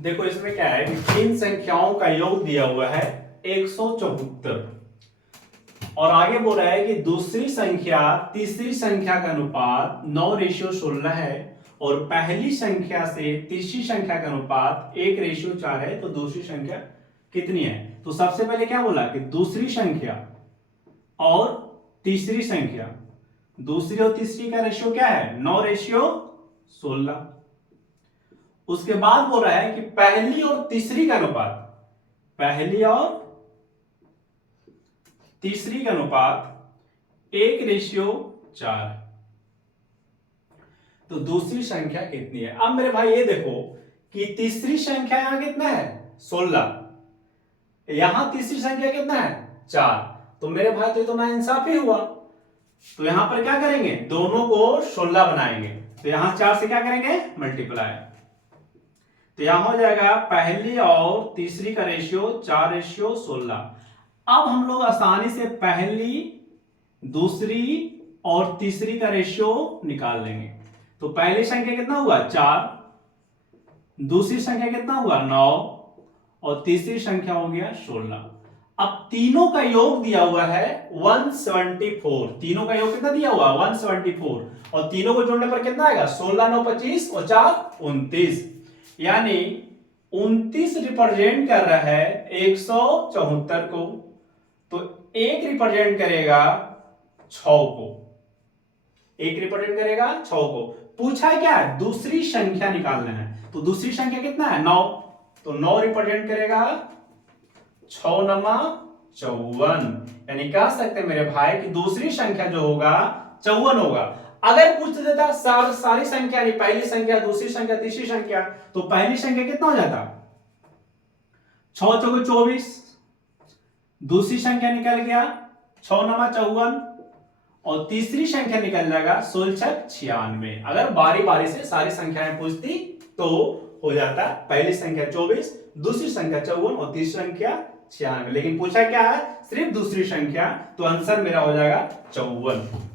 देखो इसमें क्या है कि तीन संख्याओं का योग दिया हुआ है 174 और आगे बोल रहा है कि दूसरी संख्या तीसरी संख्या का अनुपात 9:16 है और पहली संख्या से तीसरी संख्या का अनुपात 1:4 है। तो दूसरी संख्या कितनी है? तो सबसे पहले क्या बोला कि दूसरी संख्या और तीसरी संख्या, दूसरी और तीसरी का रेशियो क्या है? 9:16। उसके बाद बोल रहा है कि पहली और तीसरी का अनुपात, पहली और तीसरी का अनुपात 1:4। तो दूसरी संख्या कितनी है? अब मेरे भाई ये देखो कि तीसरी संख्या यहां कितना है? 16। यहां तीसरी संख्या कितना है? 4। तो मेरे भाई तो नाइंसाफी हुआ। तो यहां पर क्या करेंगे? दोनों को 16 बनाएंगे। तो यहां 4 से क्या करेंगे? मल्टीप्लाई। तो यहां हो जाएगा पहली और तीसरी का रेशियो 4:16। अब हम लोग आसानी से पहली, दूसरी और तीसरी का रेशियो निकाल लेंगे। तो पहली संख्या कितना हुआ? 4, दूसरी संख्या कितना हुआ? 9 और तीसरी संख्या हो गया 16। अब तीनों का योग दिया हुआ है 174। तीनों का योग कितना दिया हुआ? 174। और तीनों को जोड़ने पर कितना आएगा? 16 9 25 और 4 29। यानी 29 रिप्रेजेंट कर रहा है 174 को, तो एक रिप्रेजेंट करेगा 6 को, एक रिप्रेजेंट करेगा 6 को। पूछा है क्या? दूसरी संख्या निकालना है। तो दूसरी संख्या कितना है? 9। तो 9 रिप्रेजेंट करेगा 6 नमा 54। यानी कह सकते हैं मेरे भाई कि दूसरी संख्या जो होगा 54 होगा। अगर पूछ देता सारी संख्या नहीं, पहली संख्या, दूसरी संख्या, तीसरी संख्या, तो पहली संख्या कितना हो जाता? 6 चौके 24। दूसरी संख्या निकल गया 6 नमा 54 और तीसरी संख्या निकल जाएगा 16 छक 96। अगर बारी बारी से सारी संख्याएं पूछती तो हो जाता पहली संख्या 24, दूसरी संख्या 54 और तीसरी संख्या 96। लेकिन पूछा क्या है? सिर्फ दूसरी संख्या, तो आंसर मेरा हो जाएगा 54।